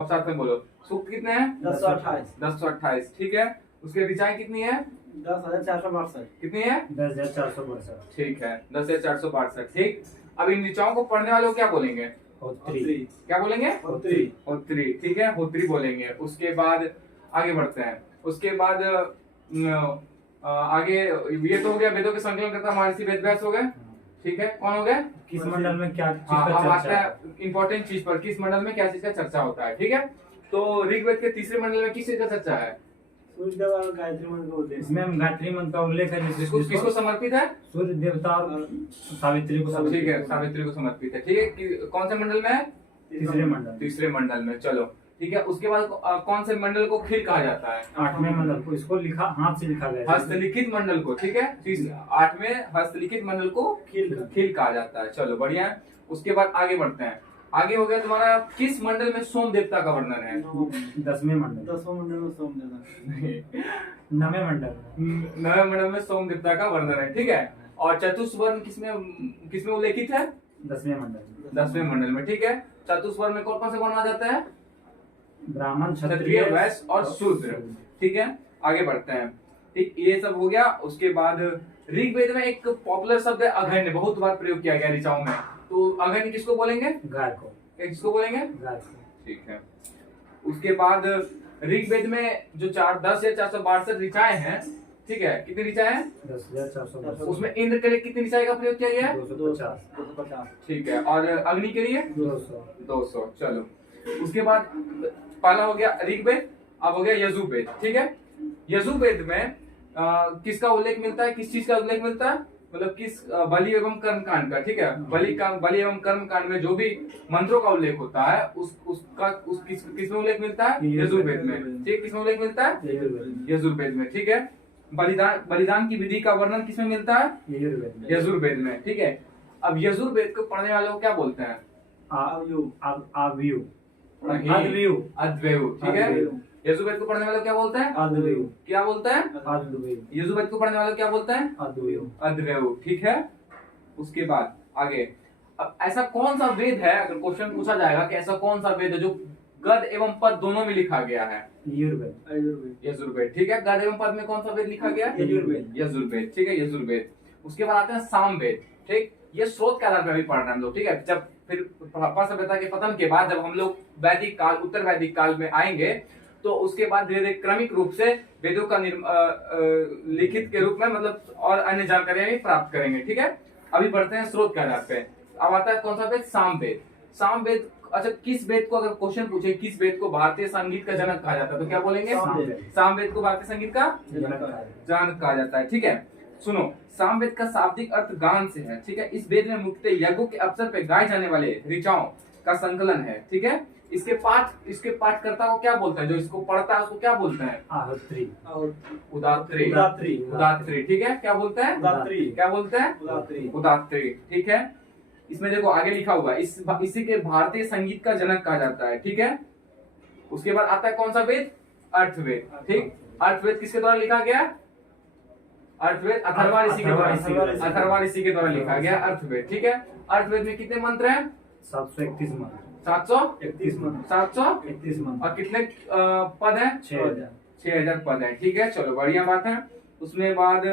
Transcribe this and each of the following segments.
अब साथ में बोलो। सूक्त कितने हैं? 1028। 1028 ठीक है। उसके ऋचाएं कितनी है? 10,462। कितनी है? 10,462। ठीक है 10,462 ठीक। अब इन ऋचाओं को पढ़ने वालों को क्या बोलेंगे? होत्री। क्या बोलेंगे? होत्री। होत्री ठीक है, होत्री बोलेंगे। उसके बाद आगे बढ़ते हैं। उसके बाद आगे ये तो हो गया वेदों के संकलन करता महर्षि वेद व्यास हो गए ठीक है। कौन हो गए? किस मंडल में क्या चीज हाँ का अब आता चर्चा है इंपॉर्टेंट चीज पर, किस मंडल में क्या चीज का चर्चा होता है ठीक है। तो ऋग्वेद के तीसरे मंडल में किस चीज का चर्चा है? सूर्य देव और गायत्री मंत्र का उल्लेख। इसमें हम गायत्री मंत्र का उल्लेख है जिसको किसको समर्पित है? सूर्य देवता और सावित्री को समर्पित ठीक है सावित्री को समर्पित है ठीक है। कौन से मंडल में है? तीसरे मंडल। तीसरे मंडल में चलो ठीक है। उसके बाद कौन से मंडल को खील कहा जाता है? 8वें मंडल को, इसको लिखा हाथ से लिखा गया है। हस्तलिखित मंडल को ठीक है। 8वें हस्तलिखित मंडल को खील कहा जाता है। चलो बढ़िया है। उसके बाद आगे बढ़ते हैं। आगे हो गया तुम्हारा किस मंडल में सोम देवता का वर्णन है? 10वें मंडल। 10वां मंडल में सोम देवता। 9वें मंडल। 9वें मंडल में सोम देवता का वर्णन है ठीक है। और चतुस्वर्ण किसमें किसमें उल्लेखित है? 10वें मंडल। 10वें मंडल में ठीक है। चतुस्वर्ण में कौन कौन से वर्ण आ जाता है? ब्राह्मण, क्षत्रिय, वैश्य और शूद्र ठीक है। आगे बढ़ते हैं ठीक, ये सब हो गया। उसके बाद ऋग्वेद में एक पॉपुलर शब्द है अघन्य, बहुत बार प्रयोग किया गया ऋचाओं में। तो अघन्य किसको बोलेंगे? गाय को। किसको बोलेंगे? गाय को। ठीक है। उसके बाद ऋग्वेद में जो 10,462 ऋचाएं हैं ठीक है। कितनी ऋचाएं हैं? 10,462। उसमें इंद्र के लिए कितनी ऋचाएं का प्रयोग किया गया है? 250। ठीक है। और अग्नि के लिए 200 चलो। उसके बाद पहला हो गया ऋग्वेद, अब हो गया यजुर्वेद ठीक है। यजुर्वेद में किसका उल्लेख मिलता है? किस चीज का उल्लेख मिलता है? मतलब किस बलि एवं कर्म कांड का ठीक है। बलि एवं कर्म कांड में जो भी मंत्रों का उल्लेख होता है किसमें उल्लेख मिलता है? यजुर्वेद में ठीक। किसमें उल्लेख मिलता है? यजुर्वेद में ठीक है। बलिदान की विधि का वर्णन किसमें मिलता है? यजुर्वेद में ठीक है। अब यजुर्वेद को पढ़ने वाले को क्या बोलते हैं? अद्वैव ठीक है। यजुर्वेद को पढ़ने वाले को क्या बोलते हैं? क्या बोलते हैं? यजुर्वेद को पढ़ने वाले को क्या बोलते हैं? अद्वैव ठीक है। उसके बाद आगे, अब ऐसा कौन सा वेद है, अगर क्वेश्चन पूछा जाएगा कि ऐसा कौन सा वेद है जो गद एवं पद दोनों में लिखा गया है? यजुर्वेद ठीक है। गद एवं पद में कौन सा वेद लिखा गया? यजुर्वेद ठीक है। यजुर्वेद। उसके बाद आते हैं सामवेद ठीक। ये स्रोत के आधार पर भी पढ़ रहे हैं हम लोग ठीक है। जब फिर हड़प्पा सभ्यता के पतन के बाद जब हम लोग वैदिक काल, उत्तर वैदिक काल में आएंगे तो उसके बाद धीरे धीरे क्रमिक रूप से वेदों का लिखित के रूप में मतलब और अन्य जानकारियां भी प्राप्त करेंगे ठीक है। अभी बढ़ते हैं स्रोत के आधार पे। अब आता है कौन सा वेद? सामवेद। सामवेद अच्छा, किस वेद को अगर क्वेश्चन पूछे किस वेद को भारतीय संगीत का जनक कहा जाता है तो क्या बोलेंगे? सामवेद को भारतीय संगीत का जनक कहा जाता है ठीक है। सुनो, सामवेद का शाब्दिक अर्थ गान से है ठीक है। इस वेद में मुख्यतः यज्ञों के अवसर पर गाए जाने वाले ऋचाओं का संकलन है ठीक है। इसके पाठकर्ता को क्या बोलते हैं? जो इसको पढ़ता है उसको क्या बोलते हैं? आहोत्री। उदात्री ठीक है। क्या बोलते हैं? क्या बोलते हैं? उदात्री ठीक है। इसमें देखो आगे लिखा हुआ है इसी के भारतीय संगीत का जनक कहा जाता है ठीक है। उसके बाद आता है कौन सा वेद? अर्थवेद ठीक। अर्थवेद किसके द्वारा लिखा गया? अर्थवेद अथर्वा ऋषि के द्वारा लिखा गया अर्थवेद ठीक है। अर्थवेद में कितने मंत्र हैं? 731 मंत्र। 731 मंत्र। और कितने पद हैं? 6,000 पद हैं ठीक है। चलो बढ़िया बात है। उसमें बाद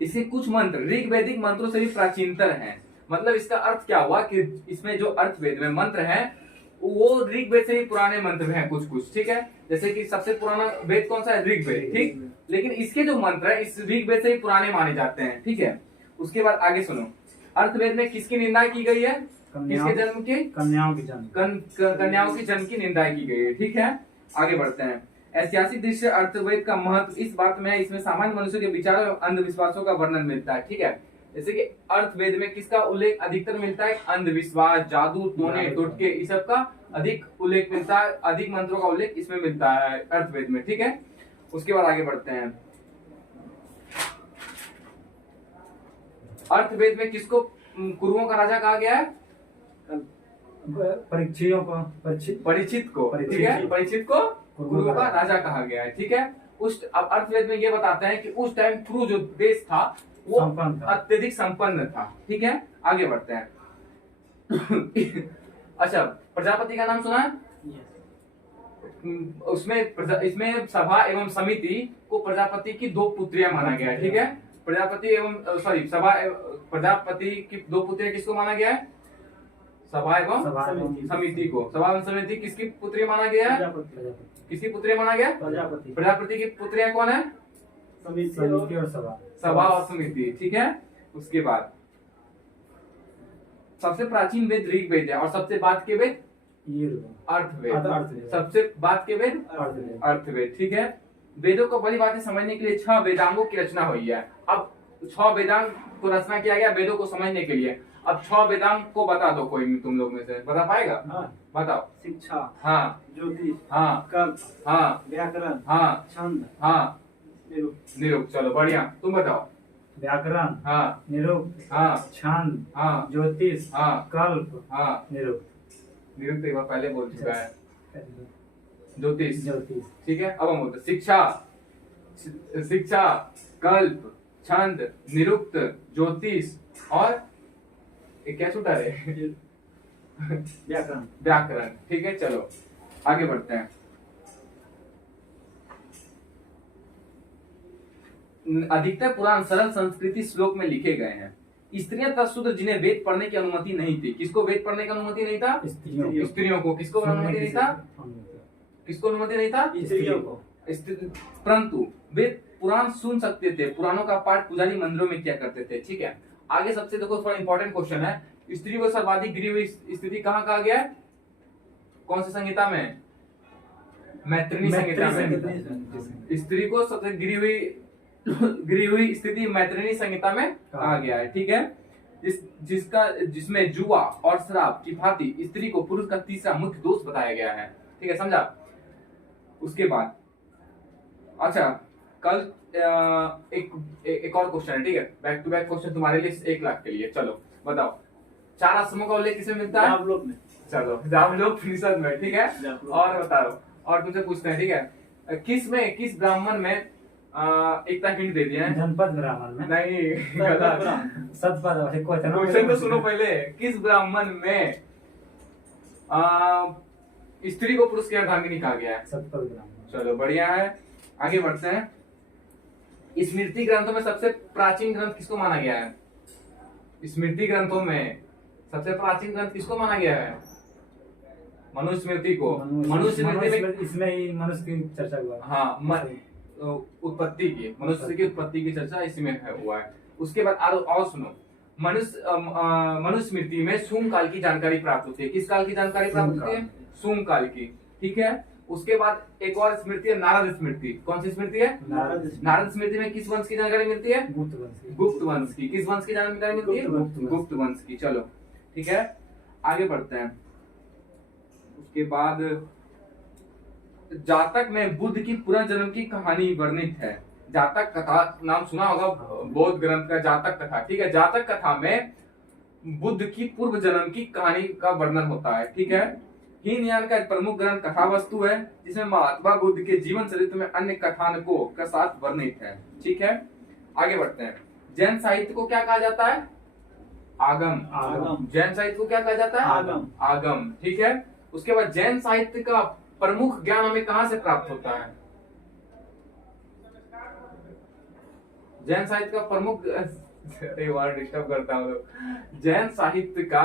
इसे कुछ मंत्र ऋग्वैदिक मंत्रों से भी प्राचीनतर हैं। मतलब इसका अर्थ क्या हुआ कि इसमें जो अर्थवेद में मंत्र हैं वो ऋग्वेद से भी पुराने मंत्र हैं कुछ ठीक है। जैसे कि सबसे पुराना वेद कौन सा है? ऋग्वेद ठीक। लेकिन इसके जो मंत्र है इस ऋग्वेद से भी पुराने माने जाते हैं ठीक है। उसके बाद आगे सुनो, अर्थवेद में किसकी निंदा की गई है? किसके जन्म की? कन्याओं की जन्म की निंदा की गई है ठीक है। आगे बढ़ते हैं। ऐतिहासिक दृष्टि से अर्थवेद का महत्व इस बात में है इसमें सामान्य मनुष्य के विचारों और अंधविश्वासों का वर्णन मिलता है ठीक है। जैसे कि अर्थवेद में किसका उल्लेख अधिकतर मिलता है? अंधविश्वास, जादू, टोने, टोटके, इस सब का अधिक उल्लेख मिलता है। अधिक मंत्रों का उल्लेख इसमें मिलता है अर्थवेद में ठीक है। उसके बाद आगे बढ़ते हैं। अर्थवेद में किसको कुरुओं का राजा कहा गया है? परीक्षित को ठीक है। परीक्षित को कुरुओं का राजा कहा गया है ठीक है। उस अब अर्थवेद में ये बताते हैं कि उस टाइम कुरु जो देश था वो अत्यधिक संपन्न था ठीक है। आगे बढ़ते हैं। अच्छा, प्रजापति का नाम सुना है? इसमें सभा एवं समिति को प्रजापति की दो पुत्रियां माना गया है, ठीक है। प्रजापति एवं प्रजापति की दो पुत्रियां किसको माना गया है? सभा एवं समिति को। सभा एवं समिति किसकी पुत्री माना गया है? किसकी पुत्री माना गया? प्रजापति। प्रजापति की पुत्रियां कौन है? समिति और सभा। सभा और समिति, ठीक है। उसके बाद सबसे प्राचीन वेद ऋग्वेद है और सबसे बाद के वेद अर्थवेद। सबसे बाद के वेद अर्थवेद, ठीक है। वेदों को बड़ी बातें समझने के लिए 6 वेदांगों की रचना हुई है। अब 6 वेदांग को रचना किया गया वेदों को समझने के लिए। अब 6 वेदांग को बता दो, कोई तुम लोग में से बता पाएगा? हाँ। बताओ। शिक्षा, हाँ, ज्योतिष, हाँ, कल्प, हाँ, व्याकरण, हाँ, छंद, हाँ, निरुक्त। निरुक्त। चलो बढ़िया, तुम बताओ। व्याकरण, हाँ, निरुक्त, हाँ, छंद, हाँ, ज्योतिष, हाँ, कल्प, हाँ। निरुक्त। निरुक्त एक बार पहले बोल चुका है। ज्योतिष, ज्योतिष, ठीक है। अब हम बोलते शिक्षा, कल्प, छंद, निरुक्त, ज्योतिष और एक क्या छूटा रे? व्याकरण। व्याकरण, ठीक है। चलो आगे बढ़ते हैं। अधिकतर पुराण सरल संस्कृति श्लोक में लिखे गए हैं। स्त्रियां तथा शूद्र जिन्हें वेद पढ़ने की अनुमति नहीं थी। किसको वेद पढ़ने की अनुमति नहीं था? स्त्रियों को। किसको अनुमति नहीं था? किसको अनुमति नहीं था? स्त्रियों को। परंतु वे पुराण सुन सकते थे। पुराणों का पाठ पुजारी मंदिरों में किया करते थे, ठीक है। आगे सबसे देखो थोड़ा इंपॉर्टेंट क्वेश्चन है। स्त्री को सर्वाधिक गिरी हुई स्थिति कहाँ कहा गया है? कौन सी संहिता में? मैत्रिणी संहिता में। स्त्री को सबसे गिरी हुई स्थिति मैत्रिणी संहिता में कहा गया है, ठीक है। जिसमें जुआ और शराब की भांति स्त्री को पुरुष का तीसरा मुख्य दोष बताया गया है, ठीक है, समझा। उसके बाद अच्छा कल एक और क्वेश्चन है, ठीक है। बैक टू बैक क्वेश्चन तुम्हारे लिए 1 लाख के लिए। चलो बताओ, 4 आश्रमों का उल्लेख किसमें मिलता है? जावलोक में। चलो जावलोक उपनिषद में, ठीक है। और बताओ, और तुमसे पूछते हैं, ठीक है। किस ब्राह्मण में एक हिंट दे दिया है? जनपद ब्राह्मण में नहीं, सतपद। क्वेश्चन तो सुनो पहले। किस ब्राह्मण में स्त्री को पुरुष की अर्धांगिनी कहा गया है? सतपद ब्राह्मण। चलो बढ़िया है, आगे बढ़ते हैं। स्मृति ग्रंथों में सबसे प्राचीन ग्रंथ किसको माना गया है? स्मृति ग्रंथों में सबसे प्राचीन ग्रंथ किसको माना गया है? मनुस्मृति को। मनुस्मृति में इसमें ही मनुष्य की चर्चा हुआ। हाँ, उत्पत्ति की, मनुष्य की उत्पत्ति की चर्चा इसमें हुआ है। उसके बाद और सुनो, मनुस्मृति में सूंग काल की जानकारी प्राप्त होती है। किस काल की जानकारी प्राप्त होती है? सूंग काल की, ठीक है। उसके बाद एक और स्मृति है नारद स्मृति। कौन सी स्मृति है? नारद स्मृति में किस वंश की जानकारी मिलती है? गुप्त वंश की। किस वंश की जानकारी मिलती है? गुप्त वंश की। चलो ठीक है, आगे बढ़ते हैं। उसके बाद जातक में बुद्ध की पुनर्जन्म की कहानी वर्णित है। जातक कथा नाम सुना होगा, बौद्ध ग्रंथ का जातक कथा, ठीक है। जातक कथा में बुद्ध की पूर्व जन्म की कहानी का वर्णन होता है, ठीक है। हीनयान का एक प्रमुख ग्रंथ कथा वस्तु है, जिसमें महात्मा बुद्ध के जीवन चरित्र में अन्य कथानकों के साथ वर्णित है, ठीक है। आगे बढ़ते हैं। जैन साहित्य को क्या कहा जाता है? आगम। जैन साहित्य को क्या कहा जाता है? आगम, ठीक है। उसके बाद जैन साहित्य का प्रमुख ज्ञान हमें कहां से प्राप्त होता है? जैन साहित्य का प्रमुख डिस्टर्ब करता हूं। जैन साहित्य का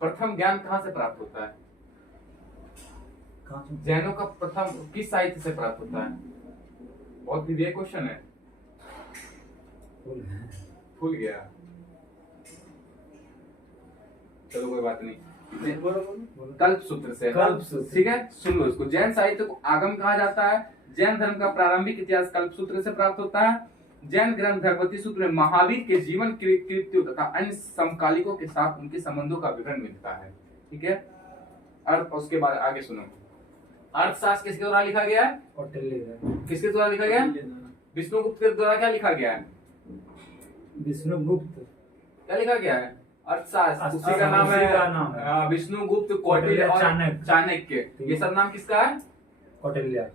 प्रथम ज्ञान कहां से प्राप्त होता है? जैनों का प्रथम किस साहित्य से प्राप्त होता है? बहुत ही क्वेश्चन है। भूल गया, चलो कोई बात नहीं। कल्प सूत्र से, ठीक है। सुन लो इसको। जैन साहित्य को आगम कहा जाता है। जैन धर्म का प्रारंभिक इतिहास कल्प सूत्र से प्राप्त होता है। जैन ग्रंथ भगवती सूत्र में महावीर के जीवन कृत्यों तथा अन्य समकालिकों के साथ उनके संबंधों का विवरण मिलता है, ठीक है। अर्थ, उसके बाद आगे सुनो। अर्थशास्त्र किसके द्वारा लिखा गया है? किसके द्वारा लिखा गया? विष्णुगुप्त के द्वारा। क्या लिखा गया है? विष्णुगुप्त। क्या लिखा गया है? अर्थशास्त्र, उसी का नाम है। विष्णुगुप्त, कौटिल्य और चाणक्य, ये सब नाम किसका है? कौटिल्य।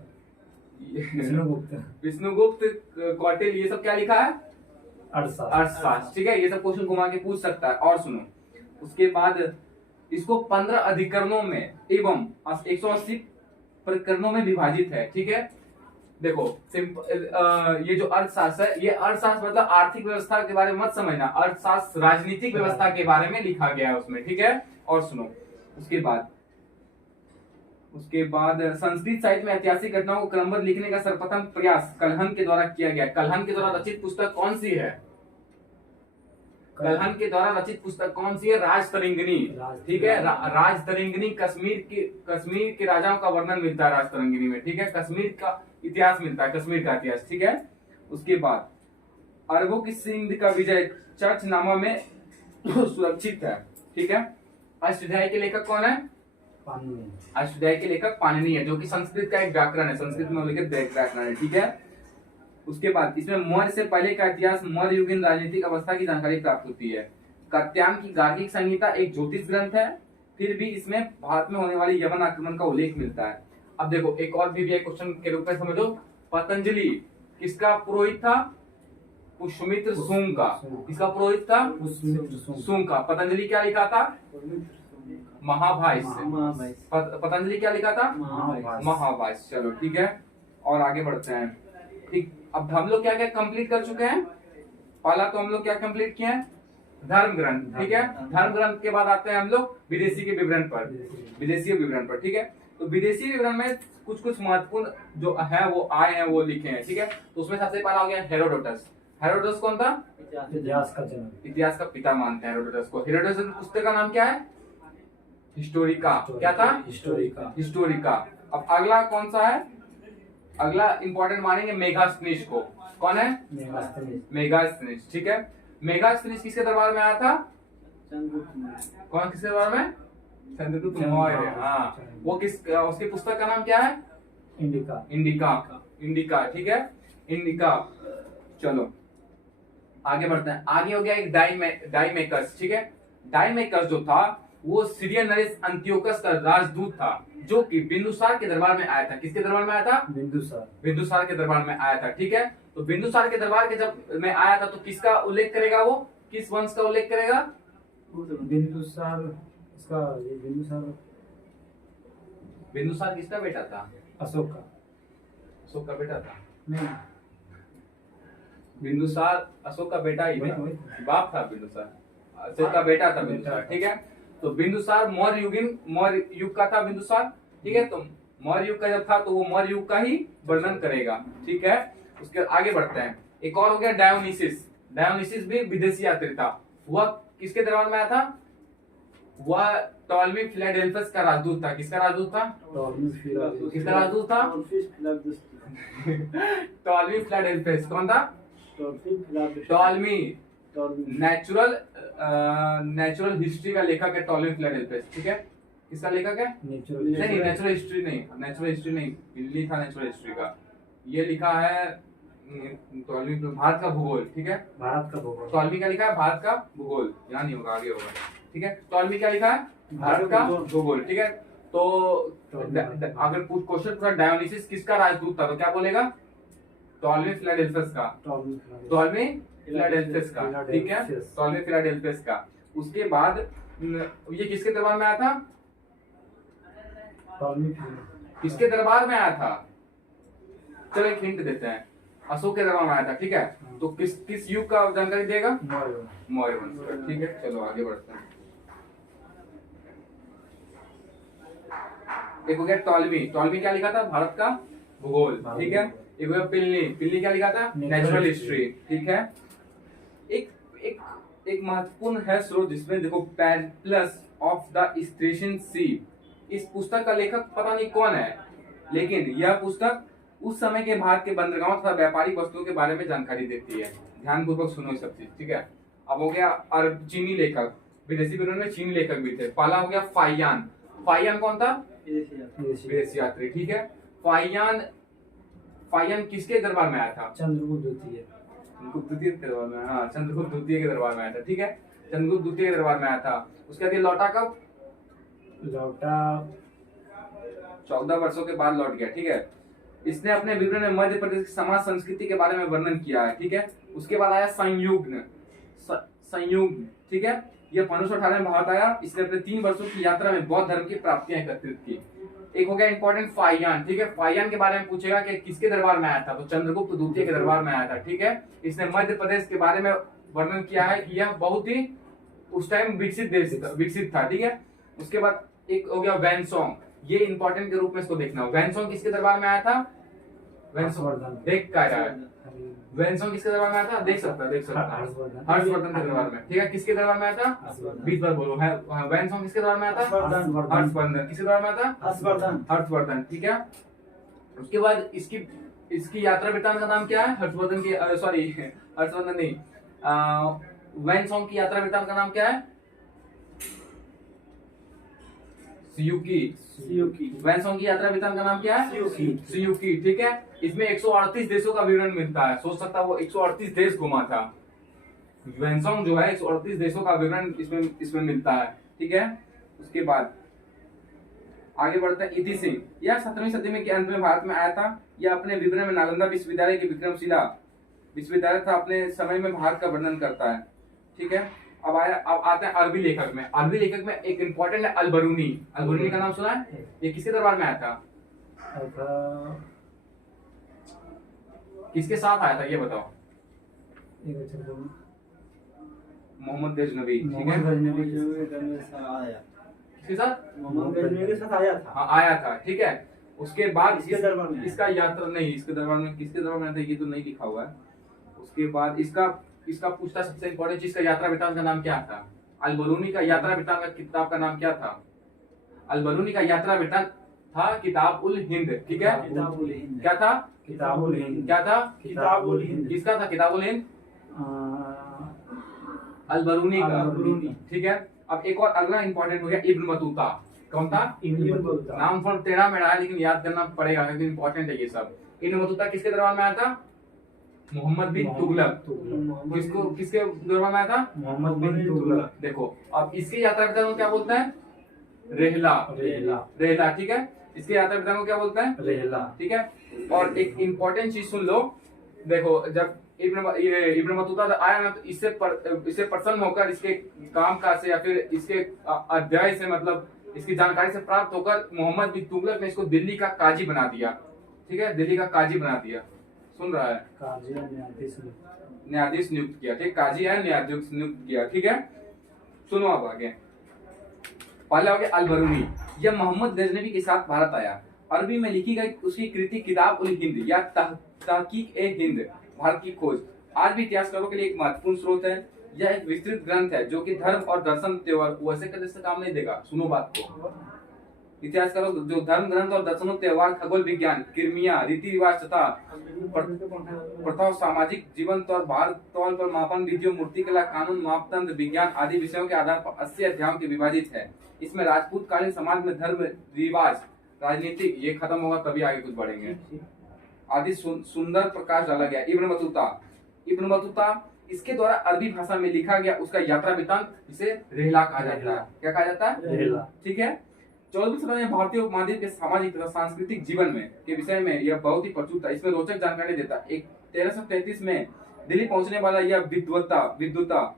विष्णुगुप्त, कौटिल्य, ये सब क्या लिखा है? अर्थशास्त्र, ठीक है। ये सब क्वेश्चन घुमा के पूछ सकता है। और सुनो, उसके बाद इसको 15 अधिकरणों में एवं 180 प्रकरणों में विभाजित है। ठीक है, देखो ये जो अर्थशास्त्र है, ये अर्थशास्त्र मतलब आर्थिक व्यवस्था के बारे में मत समझना, अर्थशास्त्र राजनीतिक व्यवस्था के बारे में लिखा गया है उसमें। ठीक है, और सुनो उसके बाद संस्कृत साहित्य में ऐतिहासिक घटनाओं को क्रमबद्ध लिखने का सर्वप्रथम प्रयास कलहन के द्वारा किया गया। कलहन के द्वारा रचित पुस्तक कौन सी है? कलहन के द्वारा रचित पुस्तक कौन सी है? राजतरंगिणी। ठीक है, राजतरंगिणी कश्मीर के राजाओं का वर्णन मिलता है राजतरंगिणी में। ठीक है, कश्मीर का इतिहास मिलता है, कश्मीर का इतिहास। ठीक है, उसके बाद अरबों की सिंध का विजय चर्चनामा में सुरक्षित है। ठीक है, अष्टाध्यायी के लेखक कौन है? अष्टाध्यायी के लेखक पाणिनि है, जो कि संस्कृत का एक व्याकरण है, संस्कृत में लिखित व्याकरण है। ठीक है, उसके बाद इसमें मौर्य से पहले का इतिहास, मौर्य युगीन राजनीतिक अवस्था की जानकारी प्राप्त होती है। कात्यायन की गार्गिक संहिता एक ज्योतिष ग्रंथ है, फिर भी इसमें भारत में होने वाली यवन आक्रमण का उल्लेख मिलता है। अब देखो एक और भी क्वेश्चन के रूप में समझो, पतंजलि किसका पुरोहित था? पुष्यमित्र सूंग का। किसका पुरोहित था? सूंग का। पतंजलि क्या लिखा था? महाभाष्य। पतंजलि क्या लिखा था? महाभाष्य। चलो ठीक है, और आगे बढ़ते हैं। ठीक, अब हम लोग क्या क्या कंप्लीट कर चुके हैं? पहला तो हम लोग क्या कंप्लीट किए हैं? धर्म ग्रंथ। ठीक है, धर्म ग्रंथ के बाद आते हैं हम लोग विदेशी के विवरण पर। विदेशी विवरण पर, ठीक है, तो विदेशी विवरण में कुछ कुछ महत्वपूर्ण जो है वो आए हैं, वो लिखे हैं। ठीक है, तो उसमें सबसे पहला हो गया हेरोडोटस। हेरोडोटस कौन था? इतिहास का जनक, इतिहास का पिता मानते हैं हेरोडोटस को। हेरोडोटस की पुस्तक का नाम क्या है? हिस्टोरिका। क्या था? हिस्टोरिका। अब अगला कौन सा है? अगला इंपॉर्टेंट मानेंगे मेगास्थनीज को। कौन है? मेगास्थनीज। ठीक है, मेगास्थनीज किसके दरबार में आया था? कौन किसके दरबार में? चंद्रगुप्त मौर्य। हाँ, वो उसकी पुस्तक का नाम क्या है? इंडिका। इंडिका। ठीक है, इंडिका। चलो आगे बढ़ते हैं। आगे हो गया एक डाइमेकस। ठीक है, डाइमेकस जो था वो सीरियन नरेश अंत्योकस का राजदूत था, जो कि बिंदुसार के दरबार में आया था। किसके दरबार में आया था? बिंदुसार के दरबार में आया था। ठीक है, तो बिंदुसार के दरबार के जब में आया था तो किसका उल्लेख करेगा? वो किस वंश का उल्लेख करेगा? बिंदुसार किसका बेटा था? अशोक का बेटा था। नहीं, बिंदुसार अशोक का बेटा ही था, बाप था बिंदुसार, अशोक का बेटा था बिंदुसार। ठीक है, तो बिंदुसार मौर्य युग का था बिंदुसार। ठीक है, तो मौर्य युग का जब था तो वो मौर्य युग का ही वर्णन करेगा। ठीक है, उसके आगे बढ़ते हैं। एक और हो गया डायोनिसिस। डायोनिसिस भी विदेशी यात्री था। वह किसके दरबार में आया था? वह टॉलमी फिलाडेल्फस का राजदूत था। किसका राजदूत था? किसका राजदूत था? Ptolemy Philadelphus. कौन था? टॉलमी नेचुरल हिस्ट्री का लेखक है टॉलमी फिलाडेल्फस। ठीक है, किसका लेखक है? नेचुरल हिस्ट्री नहीं, दिल्ली था नेचुरल हिस्ट्री का। ये लिखा है टॉलमी भारत का भूगोल। ठीक है, भारत का भूगोल। टॉलमी का लिखा है भारत का भूगोल, यहाँ नहीं होगा, आगे होगा। ठीक है, टॉलमी क्या लिखा है? भारत का भूगोल। ठीक है, तो अगर कुछ क्वेश्चन पूछा डायोनिसिस किसका राजदूत था तो क्या बोलेगा? टॉलमी फिलाडेल्फस का। टॉलमी फिलाडेल्फस का। ठीक है, टॉलमी फिलाडेल्फस का। उसके बाद ये किसके दरबार में आया था? किसके दरबार में आया था? चलो एक हिंट देते हैं, अशोक के दरबार में आया था। ठीक है, तो किस युग का जानकारी देगा? मौर्य वंश का। ठीक है, चलो आगे बढ़ते हैं। एक हो गया टॉलमी क्या लिखा था? भारत का भूगोल। ठीक है, एक हो गया पिल्ली क्या लिखा था? Natural history. ठीक है, एक महत्वपूर्ण है स्रोत जिसमें देखो पेरिप्लस ऑफ द ईस्ट्रेशियन सी। इस पुस्तक का लेखक पता नहीं कौन है, लेकिन यह पुस्तक उस समय के भारत के बंदरगांव तथा व्यापारिक वस्तुओं के बारे में जानकारी देती है। ध्यानपूर्वक सुनो सब चीज। ठीक है, अब हो गया चीनी लेखक। विदेशी विवरण में चीनी लेखक भी थे। पहला हो गया फाइयान। फाइयान कौन था? विदेशी यात्री। ठीक है, फाइयान किसके दरबार में आया था? चंद्रगुप्त द्वितीय के दरबार में। हाँ, चंद्रगुप्त द्वितीय के दरबार में आया था। ठीक है, चंद्रगुप्त द्वितीय के दरबार में आया था। उसके बाद लौटा कब? 14 वर्षों के बाद लौट गया। ठीक है, इसने अपने विवरण में मध्य प्रदेश की समाज संस्कृति के बारे में वर्णन किया है। ठीक है, उसके बाद आया संयुग्म। ठीक है, यह 1518 में भारत आया। इसने अपने 3 वर्षों की यात्रा में बौद्ध धर्म की प्राप्तियां एकत्रित की। एक हो गया इंपॉर्टेंट फाहियान, ठीक है। फाहियान के बारे में पूछेगा कि किसके दरबार में आया था, तो चंद्रगुप्त द्वितीय के दरबार में आया था, ठीक है। इसने मध्य प्रदेश के बारे में वर्णन किया है कि यह बहुत ही उस टाइम विकसित था, ठीक है। उसके बाद एक हो गया वैनसोंग, ये इंपॉर्टेंट के रूप में इसको देखना हो। वैनसोंग किसके दरबार में आया था? वैनसोंग देख क्या रहा है, वैनसोंग किसके दरबार में आया था? देख सकता है हर्षवर्धन के दरबार में, ठीक है। किसके दरबार में आया था? 20 बार बोलो है। वैनसोंग किसके दरबार में आया था? हर्षवर्धन। किसके दरबार में आया था? हर्षवर्धन, ठीक है। उसके बाद इसकी यात्रा वृत्तांत का नाम क्या है? हर्षवर्धन की सॉरी हर्षवर्धन नहीं, वैनसोंग की यात्रा वृत्तांत का नाम क्या है? सियुकी। वैनसोंग की यात्रा वृत्तांत का नाम क्या है? सियुकी, ठीक है। इसमें 138 देशों का विवरण मिलता है। सोच सकता है वो 138 देश घुमा था। वैनसोंग जो है 138 देशों का विवरण इसमें मिलता है, ठीक है। उसके बाद आगे बढ़ते हैं। इति सिंह, यह 17वीं सदी के अंत में भारत में आया था। यह अपने विवरण में नालंदा विश्वविद्यालय की विक्रमशिला विश्वविद्यालय था अपने समय में भारत का वर्णन करता है, ठीक है। अब आते हैं अरबी लेखक में। अरबी लेखक में एक इंपॉर्टेंट है अल-बरूनी। अल-बरूनी का नाम सुना है? ये किसके दरबार में आया था? किसके साथ आया था ये बताओ? मोहम्मद गजनवी, ठीक है। किसके साथ? मोहम्मद गजनवी के साथ आया था। हाँ आया था, ठीक है। उसके बाद इसके दरबार में इसका यात्रा नहीं, इसके दरबार में किसके दरबार में था ये तो नहीं लिखा हुआ है। उसके बाद इसका पूछता सबसे इंपॉर्टेंट चीज का यात्रा वृत्तांत का नाम क्या था? अल-बरूनी का यात्रा वृत्तांत का किताब का नाम क्या था? अल-बरूनी का यात्रा वृत्तांत था किताब उल हिंद, ठीक है। क्या था? किताबुल हिंद। क्या था? किताबुल हिंद। किसका था किताबुल हिंद? अल-बरूनी का, ठीक है। अब एक और अगला इंपॉर्टेंट हो गया इब्न बतूता। कौन था? Ibn Battuta. नाम थोड़ा टेढ़ा मेढ़ा है लेकिन याद करना पड़ेगा क्योंकि इंपॉर्टेंट है ये सब। इब्न बतूता किसके दरबार में आया था? मोहम्मद बिन तुगलक। किसके दरबार में आया था? मोहम्मद बिन तुगलक। देखो अब इसकी यात्रा वृत्तांत को क्या बोलता है? रेहला, ठीक है। इसकी यात्रा वृत्तांत को क्या बोलता है? रेहला, ठीक है। और एक इंपॉर्टेंट चीज सुन लो, देखो जब इब्न बतूता आया ना तो इससे प्रसन्न होकर इसके कामकाज से या फिर इसके अध्याय से मतलब इसकी जानकारी से प्राप्त होकर मोहम्मद बिन तुगलक ने इसको दिल्ली का काजी बना दिया, ठीक है। दिल्ली का काजी बना दिया, सुन रहा है? काजी न्यायाधीश नियुक्त किया, ठीक। काजी है न्यायाधीश नियुक्त किया, ठीक है। सुनो अब आगे। पहला हो गया अल-बरूनी। यह मोहम्मद गजनवी के साथ भारत आया। अरबी में लिखी गई उसकी कृति किताब उल हिंद या तहकीक ए हिंद, भारत की खोज, आज भी इतिहासकारों के लिए एक महत्वपूर्ण स्रोत है। यह एक विस्तृत ग्रंथ है जो कि धर्म और दर्शन त्योहार वैसे करने से काम नहीं देगा। सुनो बात को, इतिहासकारों जो धर्म ग्रंथ और दर्शन त्योहार, खगोल विज्ञान, किर्मिया, रीति रिवाज तथा प्रथा, सामाजिक जीवन तौर, भारत तौर पर मापन विधियों, मूर्तिकला, कानून, मापदंड, विज्ञान आदि विषयों के आधार पर 80 अध्यायों के विभाजित है। इसमें राजपूत कालीन समाज में धर्म, रिवाज, राजनीतिक, ये खत्म होगा तभी आगे कुछ बढ़ेंगे, आदि सुंदर प्रकाश डाला गया। इब्न बतूता इसके द्वारा अरबी भाषा में लिखा गया उसका यात्रा वृत्तांत इसे रेहला कहा जाता है। क्या कहा जाता है? रेहला, ठीक है। 14वीं सदी में भारतीय उपमहाद्वीप के सामाजिक तथा सांस्कृतिक जीवन में के विषय में यह बहुत ही प्रचुर था। इसमें रोचक जानकारी देता। 1333 में दिल्ली पहुंचने वाला यह विद्वता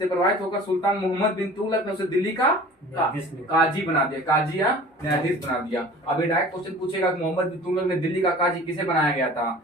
से प्रभावित होकर सुल्तान मोहम्मद बिन तुगलक ने उसे दिल्ली का काजी बना दिया, काजी या न्यायाधीश बना दिया। अब ये डायरेक्ट क्वेश्चन पूछेगा कि मोहम्मद बिन तुगलक ने दिल्ली का काजी किसे बनाया गया था?